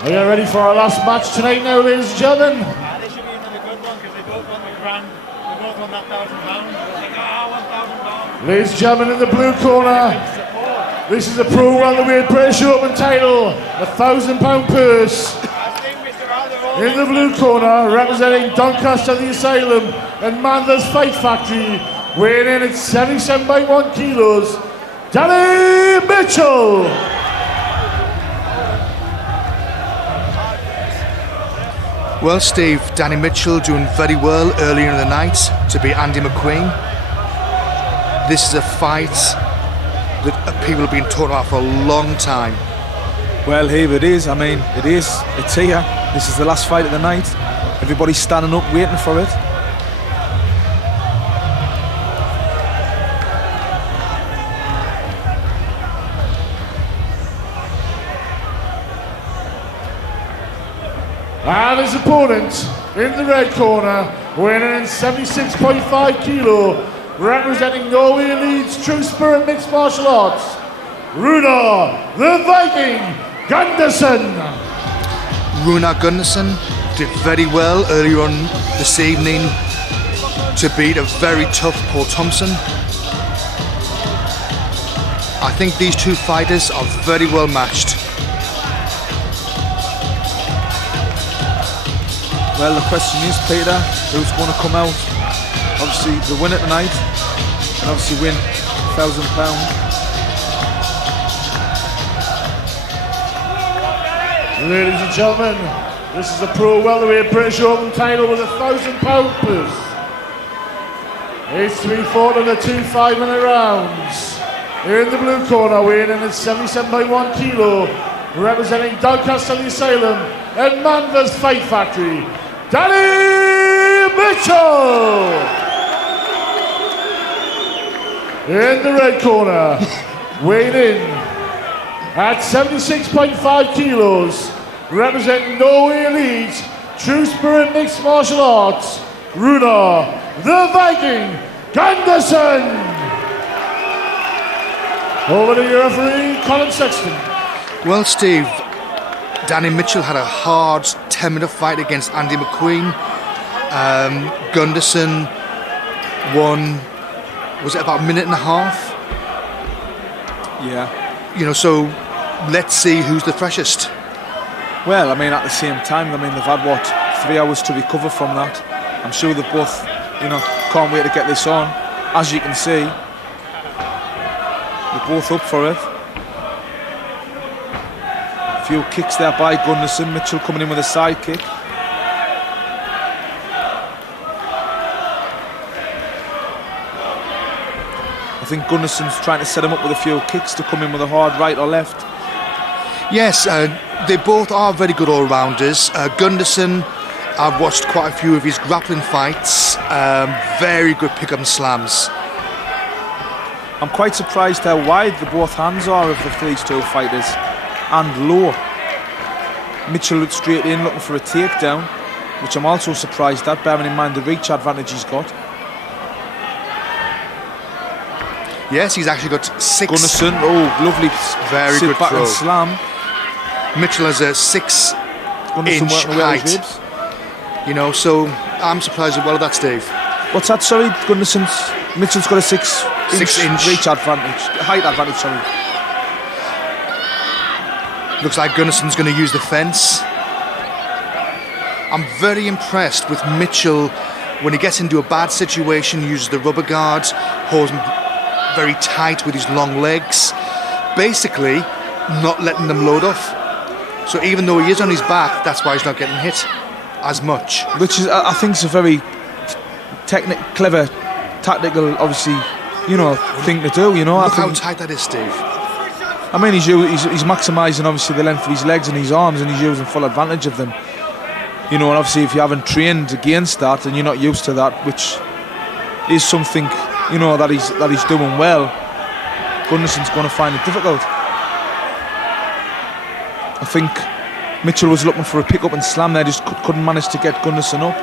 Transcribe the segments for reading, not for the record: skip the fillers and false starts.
Are you ready for our last match tonight now, ladies and gentlemen? This should be another good one because they both won the grand. They both won that £1,000. It's like, £1,000. Ladies and gentlemen, in the blue corner, this is the Pro Welterweight British Open title, a £1,000 purse. In the blue corner, representing Doncaster the Asylum and Manders Fight Factory, weighing in at 77.1 kilos, Danny Mitchell. Well, Steve, Danny Mitchell doing very well earlier in the night to beat Andy McQueen. This is a fight that people have been talking about for a long time. Well, here it is. I mean, it is. It's here. This is the last fight of the night. Everybody's standing up waiting for it. And his opponent in the red corner, weighing in 76.5 kilo, representing Norway Elite's True Spirit Mixed Martial Arts, Runar the Viking Gundersen. Runar Gundersen did very well earlier on this evening to beat a very tough Paul Thompson. I think these two fighters are very well matched. Well, the question is, Peter, who's going to come out? Obviously, the winner tonight, and obviously win £1,000. Ladies and gentlemen, this is a Pro Welterweight British Open title with a £1,000 purse. It's to be fought in the 2 5-minute rounds. In the blue corner, weighing in at 77.1 kilo, representing Doncaster the Asylum and Manders Fight Factory, Danny Mitchell. In the red corner, weighing in at 76.5 kilos, representing Norway Elite True Spirit Mixed Martial Arts, Runar the Viking Gundersen. Over to your referee, Colin Sexton. Well, Steve, Danny Mitchell had a hard 10-minute fight against Andy McQueen. Gundersen won, was it about a minute and a half? Yeah. You know, so let's see who's the freshest. Well, I mean, at the same time, I mean, they've had, what, 3 hours to recover from that. I'm sure they both, you know, can't wait to get this on. As you can see, they're both up for it. A few kicks there by Gundersen. Mitchell coming in with a side kick. I think Gundersen's trying to set him up with a few kicks to come in with a hard right or left. Yes, they both are very good all-rounders. Gundersen, I've watched quite a few of his grappling fights. Very good pick-up and slams. I'm quite surprised how wide the both hands are of these two fighters, and low. Mitchell looked straight in looking for a takedown, which I'm also surprised at, bearing in mind the reach advantage he's got. Yes, he's actually got 6. Gundersen, oh, lovely, very good back throw. and slam. Mitchell has a 6-inch height. You know, so I'm surprised as well at that, Steve. What's that, sorry? Mitchell's got a 6-inch reach advantage, height advantage, sorry. Looks like Gundersen's going to use the fence. I'm very impressed with Mitchell when he gets into a bad situation, uses the rubber guard, holds him very tight with his long legs, basically not letting them load off. So even though he is on his back, that's why he's not getting hit as much. Which is, I think, is a very clever, tactical, obviously, you know, thing to do. You know, Look how tight that is, Steve. I mean, he's maximising obviously the length of his legs and his arms, and he's using full advantage of them. You know, and obviously if you haven't trained against that and you're not used to that, which is something, you know, that he's doing well, Gundersen's going to find it difficult. I think Mitchell was looking for a pick up and slam there, just couldn't manage to get Gundersen up.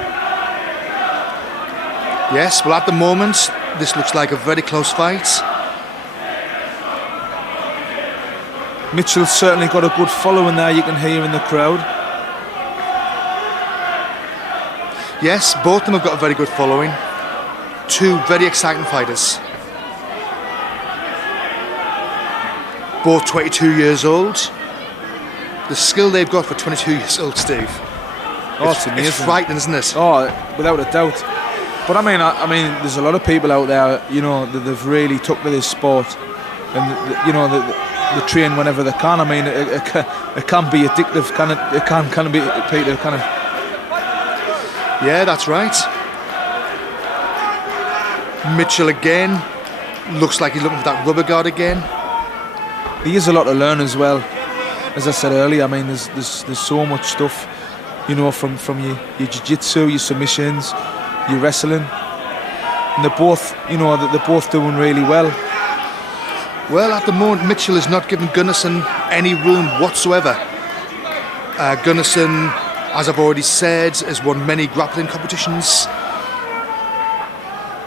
Yes, well, at the moment this looks like a very close fight. Mitchell's certainly got a good following there, you can hear in the crowd. Yes, both of them have got a very good following. Two very exciting fighters. Both 22 years old. The skill they've got for 22 years old, Steve. Oh, it's amazing. It's frightening, isn't it? Oh, without a doubt. But I mean, there's a lot of people out there, you know, that they've really took to this sport, and you know, they train whenever they can. I mean, it can be addictive, can it? It can be, Peter, kind of. Yeah, that's right. Mitchell again. Looks like he's looking for that rubber guard again. He has a lot to learn as well. As I said earlier, I mean, there's so much stuff, you know, from your jiu-jitsu, your submissions, your wrestling, and they're both, you know, they're both doing really well. Well, at the moment, Mitchell is not giving Gundersen any room whatsoever. Gundersen, as I've already said, has won many grappling competitions,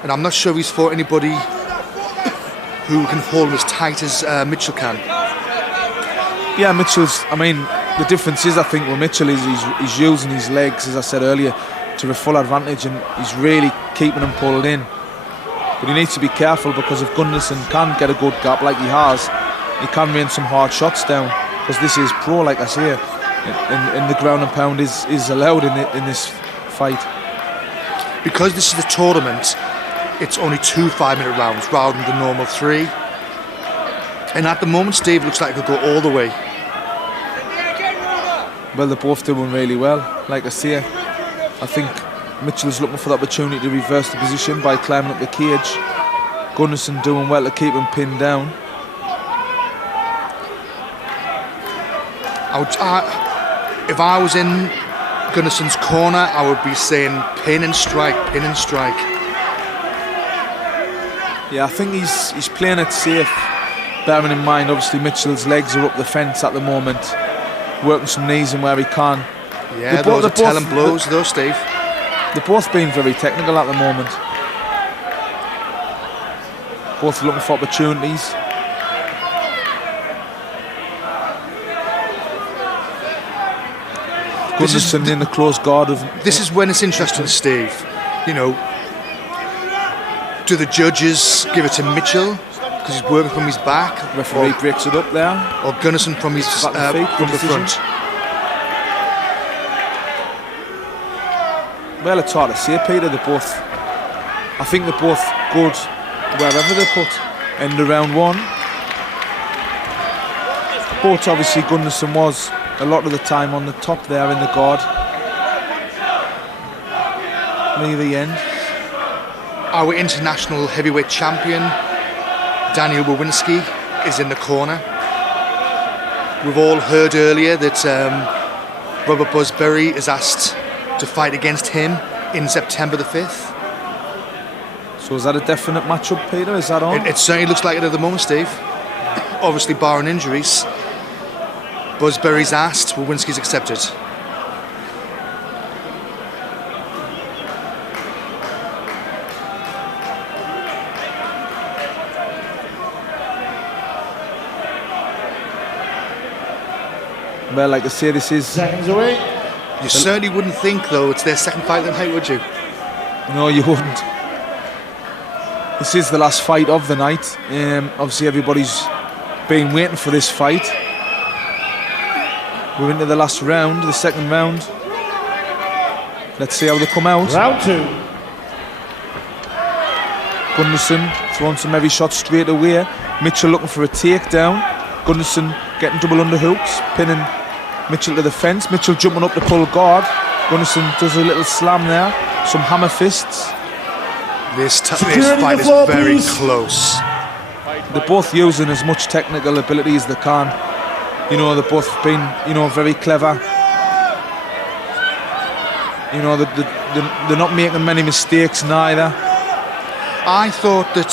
and I'm not sure he's fought anybody who can hold him as tight as Mitchell can. Yeah, Mitchell's, I mean, the difference is, I think, with Mitchell is he's using his legs, as I said earlier, to a full advantage, and he's really keeping them pulled in. But he needs to be careful, because if Gundersen can get a good gap like he has, he can rain some hard shots down, because this is pro, like I say, and the ground and pound is allowed in this fight. Because this is the tournament, it's only 2 5-minute rounds rather than the normal 3. And at the moment, Steve, looks like it could go all the way. Well, they're both doing really well. Like I say, I think Mitchell's looking for the opportunity to reverse the position by climbing up the cage. Gundersen doing well to keep him pinned down. If I was in Gundersen's corner, I would be saying pin and strike, pin and strike. Yeah, I think he's playing it safe. Bearing in mind, obviously, Mitchell's legs are up the fence at the moment, working some knees in where he can. Yeah, those are telling blows, though, Steve. They're both being very technical at the moment. Both looking for opportunities. Gundersen in the close guard of. This is when it's interesting, Steve. You know, do the judges give it to Mitchell because he's working from his back? Referee breaks it up there. Or Gundersen from his from the front? Well, it's hard to say, Peter. I think they're both good wherever they put. End of round 1. But obviously Gundersen was a lot of the time on the top there in the guard. Near the end. Our international heavyweight champion, Daniel Wawinski, is in the corner. We've all heard earlier that Robert Busberry is asked to fight against him in September the 5th. So is that a definite matchup, Peter? Is that on? It certainly looks like it at the moment, Steve. Obviously barring injuries. Busberry's asked, Wawinski's accepted. Well, like I say, this is... Seconds away. You certainly wouldn't think, though, it's their second fight that night, would you? No, you wouldn't. This is the last fight of the night. Obviously, everybody's been waiting for this fight. We're into the last round, the second round. Let's see how they come out. Round 2. Gundersen throwing some heavy shots straight away. Mitchell looking for a takedown. Gundersen getting double underhooks, pinning Mitchell to the fence. Mitchell jumping up to pull guard. Gundersen does a little slam there. Some hammer fists. This fight is very close. They're both using as much technical ability as they can. You know, they've both been, you know, very clever. You know, they're not making many mistakes neither. I thought that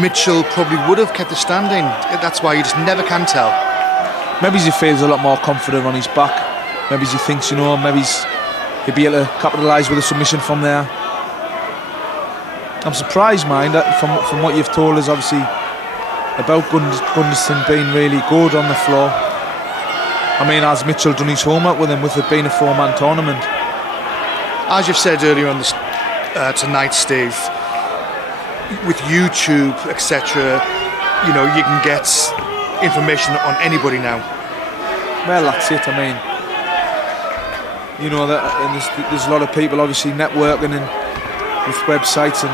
Mitchell probably would have kept the standing. That's why you just never can tell. Maybe he feels a lot more confident on his back. Maybe he thinks, you know, maybe he'll be able to capitalise with a submission from there. I'm surprised, mind, that from what you've told us, obviously, about Gundersen being really good on the floor. I mean, has Mitchell done his homework with him, with it being a 4-man tournament? As you've said earlier on this tonight, Steve, with YouTube, etc., you know, you can get information on anybody now. Well, that's it. I mean, you know, that, and there's a lot of people obviously networking and with websites, and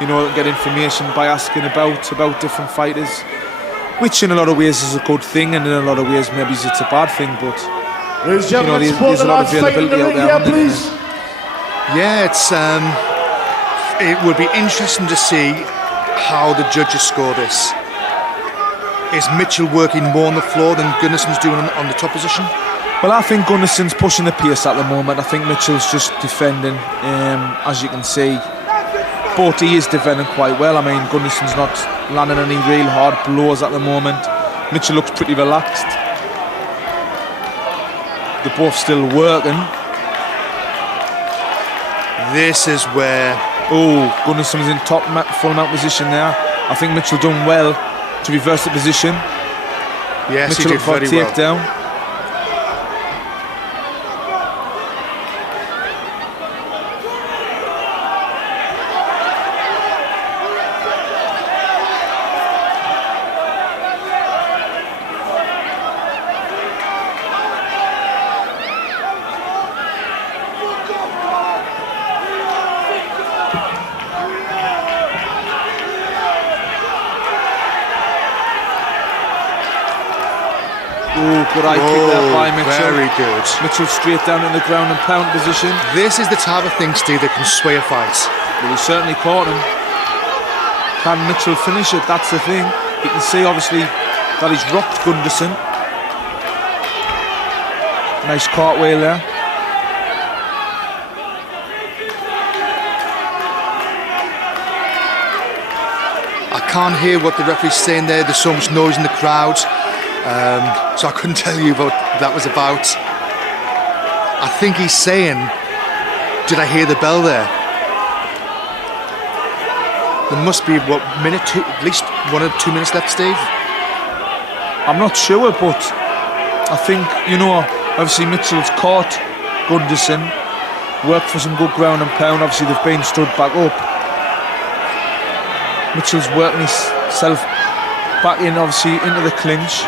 you know, get information by asking about different fighters, which in a lot of ways is a good thing, and in a lot of ways maybe it's a bad thing. But Ladies and you know, gentlemen, there's a lot of availability out there, isn't please. Yeah, it's it would be interesting to see how the judges score this. Is Mitchell working more on the floor than Gundersen's doing on the top position? Well, I think Gundersen's pushing the pace at the moment. I think Mitchell's just defending, as you can see. But he is defending quite well. I mean, Gundersen's not landing any real hard blows at the moment. Mitchell looks pretty relaxed. They're both still working. This is where... Oh, Gundersen's in top full mount position there. I think Mitchell done well to reverse the position. Yes, Mitchell he did very well. takedown. Good eye kick there by Mitchell. Very good. Mitchell straight down in the ground and pound position. This is the type of thing, Steve, that can sway a fight. Well, he certainly caught him. Can Mitchell finish it? That's the thing. You can see, obviously, that he's rocked Gundersen. Nice cartwheel there. I can't hear what the referee's saying there. There's so much noise in the crowd. So I couldn't tell you what that was about. I think he's saying, did I hear the bell there? There must be, what, minute two, at least 1 or 2 minutes left, Steve? I'm not sure, but I think, you know, obviously Mitchell's caught Gundersen, worked for some good ground and pound. Obviously they've been stood back up. Mitchell's working himself back in, obviously, into the clinch.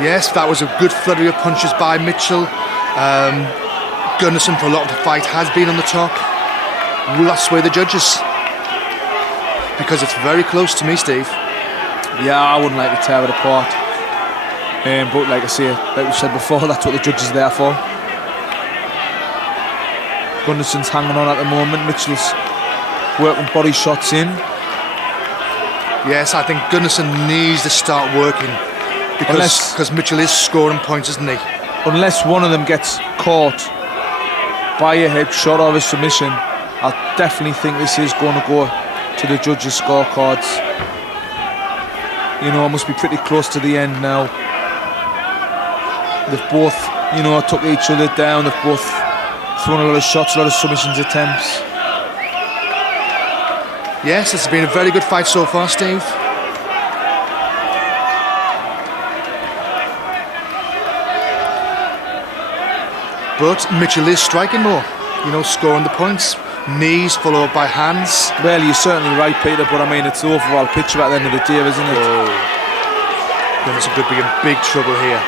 Yes, that was a good flurry of punches by Mitchell. Gundersen, for a lot of the fight, has been on the top. Will that sway the judges? Because it's very close to me, Steve. Yeah, I wouldn't like to tear it apart. But like I say, like we said before, that's what the judges are there for. Gundersen's hanging on at the moment. Mitchell's working body shots in. Yes, I think Gundersen needs to start working. Because Mitchell is scoring points, isn't he? Unless one of them gets caught by a headshot or a submission, I definitely think this is going to go to the judges' scorecards. You know, it must be pretty close to the end now. They've both, you know, took each other down. They've both thrown a lot of shots, a lot of submissions attempts. Yes, it's been a very good fight so far, Steve. But Mitchell is striking more, you know, scoring the points. Knees followed by hands. Well, you're certainly right, Peter, but I mean, it's the overall picture at the end of the day, isn't it? Oh. Gundersen could be in big trouble here.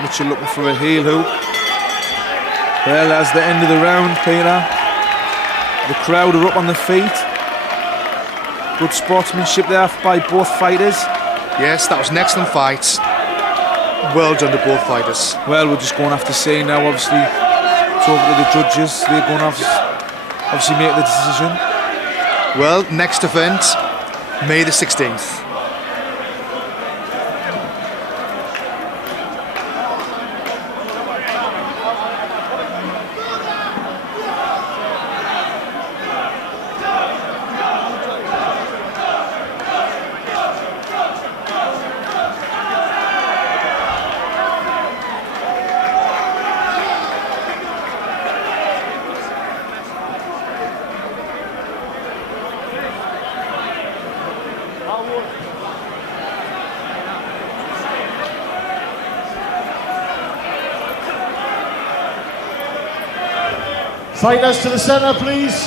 Mitchell looking for a heel hook. Well, that's the end of the round, Peter. The crowd are up on their feet. Good sportsmanship there by both fighters. Yes, that was an excellent fight. Well done to both fighters. Well, we're just going to have to see now, obviously, it's over to the judges. They're going to have to obviously make the decision. Well, next event, May the 16th. Fighters to the centre, please.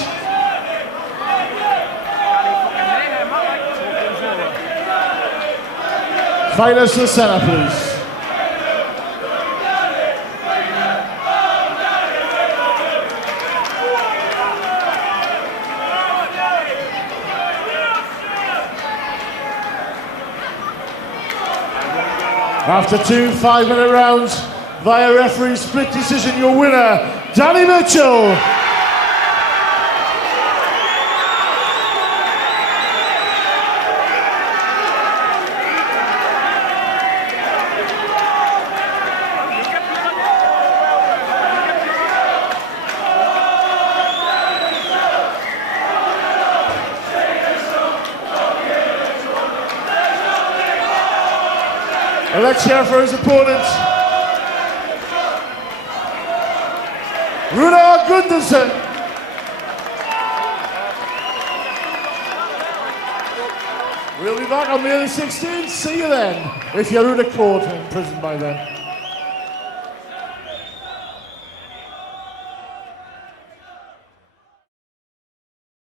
Fighters to the centre, please. After 2 5-minute rounds, via referee split decision, your winner, Danny Mitchell. And let's cheer for his opponent, Runar Gundersen. We'll be back on May the 16th. See you then, if you're out of court in prison by then.